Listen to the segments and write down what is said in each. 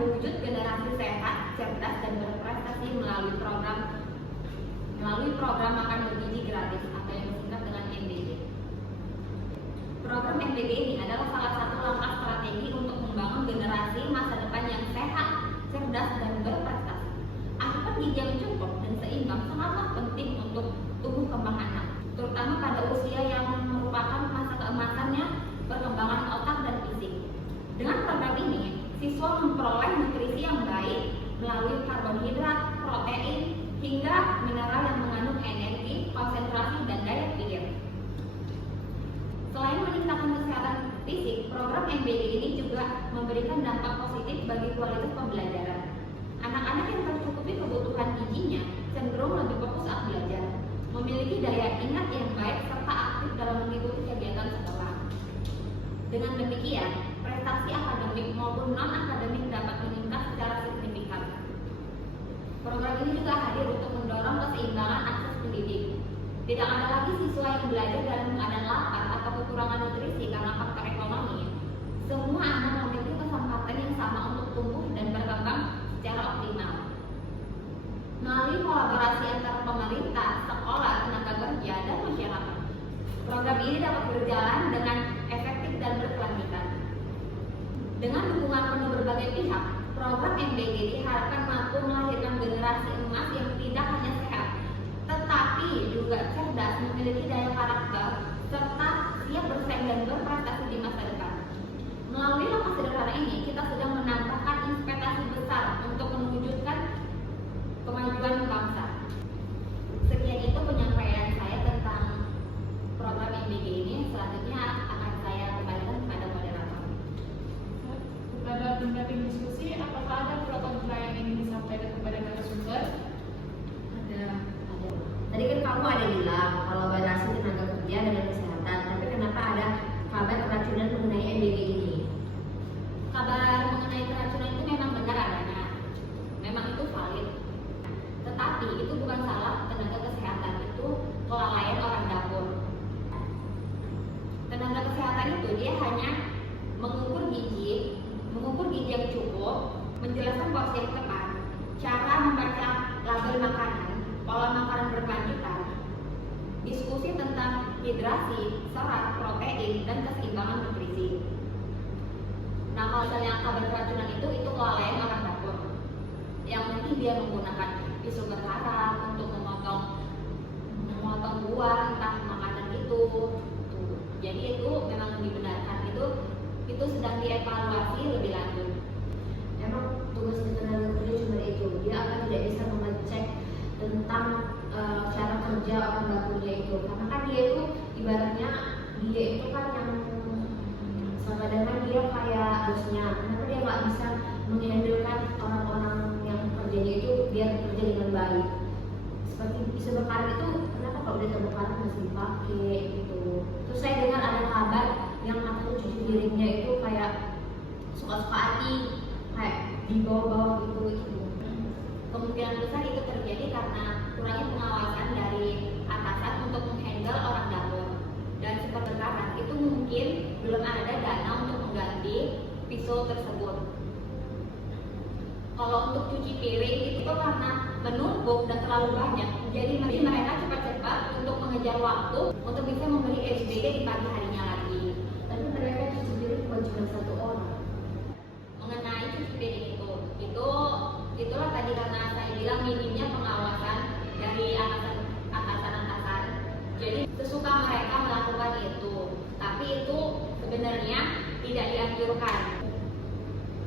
mewujud generasi sehat, cerdas, dan berprestasi melalui program makan bergizi gratis atau yang disingkat dengan MBG. Program MBG ini adalah salah satu langkah strategi untuk membangun generasi masa depan yang sehat, cerdas, dan berprestasi. Asupan gizi yang cukup dan seimbang sangatlah penting untuk tumbuh kembang anak, terutama pada usia yang merupakan masa keemasannya perkembangan otak dan fisik. Dengan program ini, siswa memperoleh nutrisi yang baik melalui karbohidrat, protein, hingga mineral yang mengandung energi, konsentrasi, dan daya pikir. Selain meningkatkan kesehatan fisik, program MBG ini juga memberikan dampak positif bagi kualitas pembelajaran. Anak-anak yang tercukupi kebutuhan gizinya cenderung lebih fokus saat belajar, memiliki daya ingat yang baik, serta aktif dalam mengikuti kegiatan sekolah. Dengan demikian, prestasi akademik maupun non-akademik dapat meningkat secara signifikan. Program ini juga hadir untuk mendorong keseimbangan akses pendidik. Tidak ada lagi siswa yang belajar dalam keadaan lapar atau kekurangan nutrisi karena faktor ekonomi. Semua anak memiliki kesempatan yang sama untuk tumbuh dan berkembang secara optimal. Melalui kolaborasi antara pemerintah, sekolah, tenaga kerja, dan masyarakat, program ini dapat berjalan dengan efektif dan berkelanjutan. Dengan dukungan penuh berbagai pihak, program MBG diharapkan mampu melahirkan generasi emas yang tidak hanya sehat, tetapi juga cerdas, memiliki daya karakter, serta siap bersaing dan berprestasi di masa depan. Melalui langkah sederhana ini, kita sedang menambahkan investasi besar untuk mewujudkan kemajuan bangsa. Sekian itu penyampaian saya tentang program MBG ini. Selanjutnya akan saya kembalikan kepada moderator. Kepada pendamping diskusi, apakah ada pro kontra yang ingin disampaikan kepada narasumber? Ada. Tadi kan kamu ada bilang kolaborasi tenaga kerja dengan kesehatan, tapi kenapa ada kabar keracunan mengenai MBG ini? Kabar mengenai keracunan itu memang benar adanya, memang itu valid. Tetapi itu bukan salah tenaga kesehatan, itu kelalaian orang dapur. Tenaga kesehatan itu dia hanya mengukur gizi yang cukup, menjelaskan porsi yang tepat, cara membaca label makanan, pola makanan berkelanjutan, diskusi tentang hidrasi, serat, protein, dan keseimbangan nutrisi. Nah, kalau misalnya kabar keracunan itu kelalaian orang dapur. Yang mungkin dia menggunakan pisau berkarat untuk memotong buah, entah makanan itu. Jadi itu memang dibenarkan, itu sedang dievaluasi lebih lanjut. Emang tugas tenaga kerja cuma itu, dia akan tidak bisa mengecek tentang cara kerja orang dapurnya itu, karena kan dia itu ibaratnya dia itu kan yang sama dengan dia kayak bosnya. Kenapa dia nggak bisa menghandlekan orang-orang yang kerjanya itu biar kerja dengan baik? Seperti pisau berkarat itu, kenapa kalau udah terbakaran masih dipakai gitu? Terus saya dengar ada kabar yang katanya cuci piringnya itu kayak suka-suka hati, kayak di bawah-bawah gitu. Kemungkinan besar itu terjadi karena kurangnya pengawasan dari atasan untuk menghandle orang dapur. Dan seperti sekarang itu mungkin belum ada dana untuk mengganti pisau tersebut. Kalau untuk cuci piring itu karena menumpuk dan terlalu banyak, jadi mereka cepat-cepat untuk mengejar waktu untuk bisa membeli SBG di pagi harinya lagi. Tapi mereka cuci piring bukan cuma satu orang. Mengenai cuci piring itulah tadi karena saya bilang minimnya pengawasan dari atasan. Jadi sesuka mereka melakukan itu, tapi itu sebenarnya tidak dianjurkan.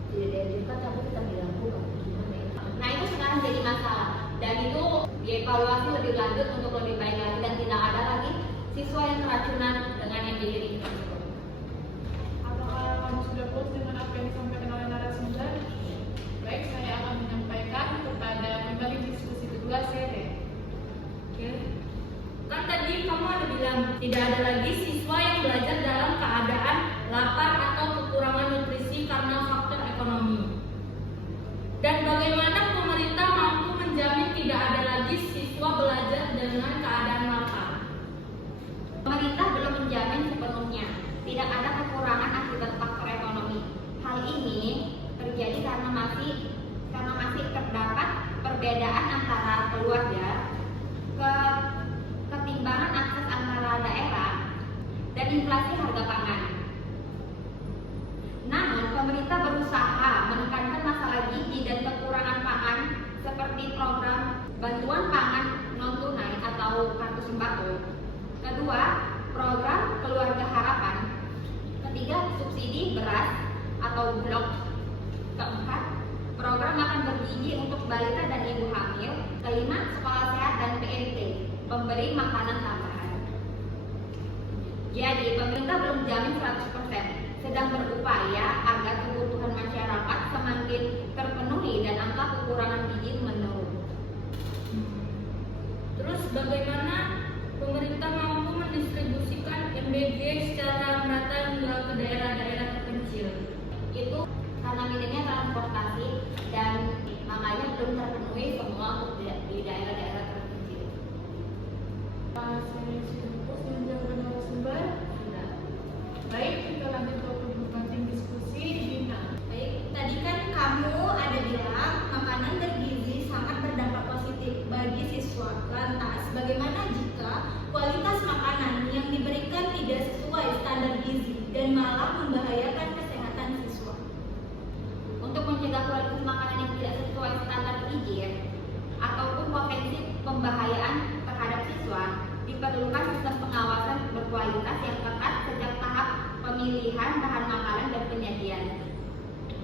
Tidak dianjurkan tapi tetap dilakukan. Gimana ya? Nah itu sekarang jadi masalah dan itu dievaluasi lebih lanjut untuk lebih baik lagi dan tidak ada lagi siswa yang keracunan dengan MBG ini. Apakah kamu sudah puas dengan apa yang disampaikan oleh narasumber? Baik, saya akan menyampaikan kepada pembagi diskusi kedua seri. Oke. Kan tadi kamu ada bilang tidak ada lagi siswa yang belajar dalam keadaan lapar atau kekurangan nutrisi karena faktor ekonomi. Dan bagaimana pemerintah mampu menjamin tidak ada lagi siswa belajar dengan keadaan lapar? Pemerintah belum menjamin sepenuhnya tidak ada kekurangan akibat faktor ekonomi. Hal ini terjadi karena masih berusaha menekankan masalah gizi dan kekurangan pangan seperti program bantuan pangan non tunai atau kartu sembako. Kedua, program keluarga harapan. Ketiga, subsidi beras atau bulog. Keempat, program makan bergizi untuk balita dan ibu hamil. Kelima, sekolah sehat dan PNT, pemberi makanan tambahan. Jadi, pemerintah belum jamin 100%, sedang berupaya agar kebutuhan masyarakat semakin terpenuhi dan angka kekurangan gizi menurun. Terus bagaimana pemerintah mampu mendistribusikan MBG secara merata hingga ke daerah-daerah terpencil? Itu karena minimnya transportasi dan makanya belum terpenuhi semua untuk di daerah-daerah terpencil. Saya sudah fokus menjawab narasumber. Baik, kita lanjut ke pembahasan diskusi. Dina. Baik, tadi kan kamu ada bilang makanan bergizi sangat berdampak positif bagi siswa. Lantas, bagaimana jika kualitas makanan yang diberikan tidak sesuai standar gizi dan malah membahayakan kesehatan siswa? Untuk mencegah kualitas makanan yang tidak sesuai standar gizi ataupun potensi pembahayaan terhadap siswa, diperlukan sistem pengawasan berkualitas yang ketat sejak tahap pemilihan bahan makanan dan penyajian.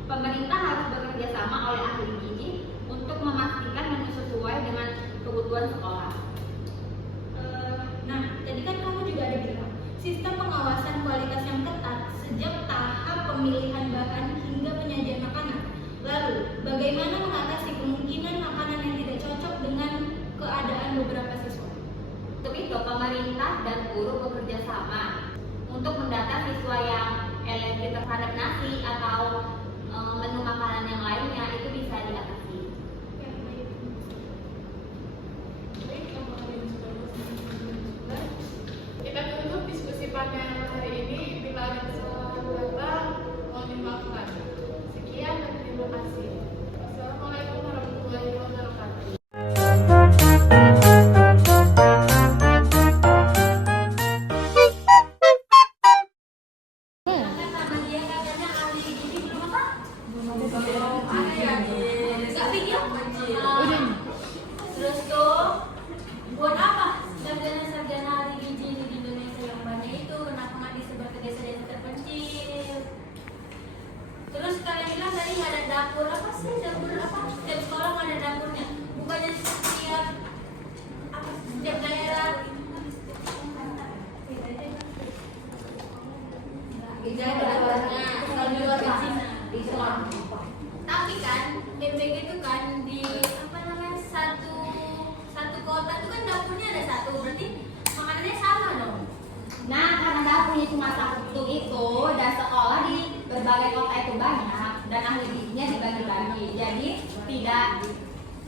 Pemerintah harus bekerja sama oleh ahli gizi untuk memastikan menu sesuai dengan kebutuhan sekolah. Nah, tadi kan kamu juga ada bilang sistem pengawasan kualitas yang ketat sejak tahap pemilihan bahan hingga penyajian makanan. Lalu, bagaimana mengatasi kemungkinan makanan yang tidak cocok dengan keadaan beberapa siswa? Untuk itu, pemerintah dan guru bekerja sama untuk mendata siswa yang alergi terhadap nasi atau menu makanan yang lainnya itu bisa diatasi. Baik, kamu ada yang sudah narasumber. Kita tutup diskusi panel hari ini. Bila ada kesalahan kata, mohon dimaafkan. Sekian dan terima kasih. Assalamualaikum warahmatullahi wabarakatuh. Terus tuh buat apa sarjana-sarjana ahli gizi di Indonesia yang banyak itu? Kenapa nggak disebar ke desa-desa terpencil? Terus kalian bilang tadi nggak ada dapur, apa sih dapur apa? Setiap sekolah nggak ada dapurnya. Bukannya setiap daerah Bisa ada dapurnya kalau di luar Cina. di sekolah. Tapi kan MBG itu kan di apa namanya satu kota itu kan dapurnya ada satu, berarti makanannya sama dong. Nah, karena dapurnya cuma satu itu dan sekolah di berbagai kota itu banyak dan ahli gizinya dibagi-bagi, jadi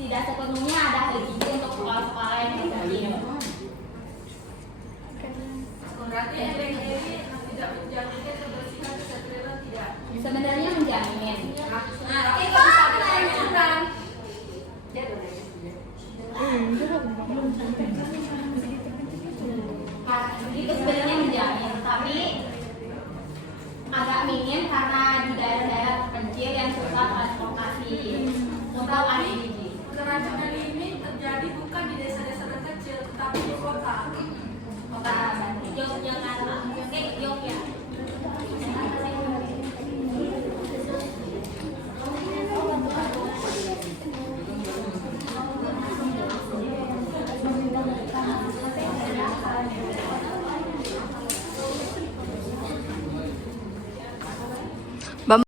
tidak sepenuhnya ada ahli gizi untuk sekolah-sekolah yang terpencil. Berarti MBG ini tidak menjamin kebersihan kesehatan tidak. Sebenarnya menjamin. Nah, oke kok bisa ada pertanyaan. Itu sebenarnya menjamin, tapi agak minim karena di daerah-daerah terpencil yang susah transportasi untuk ahli gizi. Keracunan ini terjadi bukan di desa-desa terkecil, tetapi di kota. Kota Yogyakarta, Yogyakarta.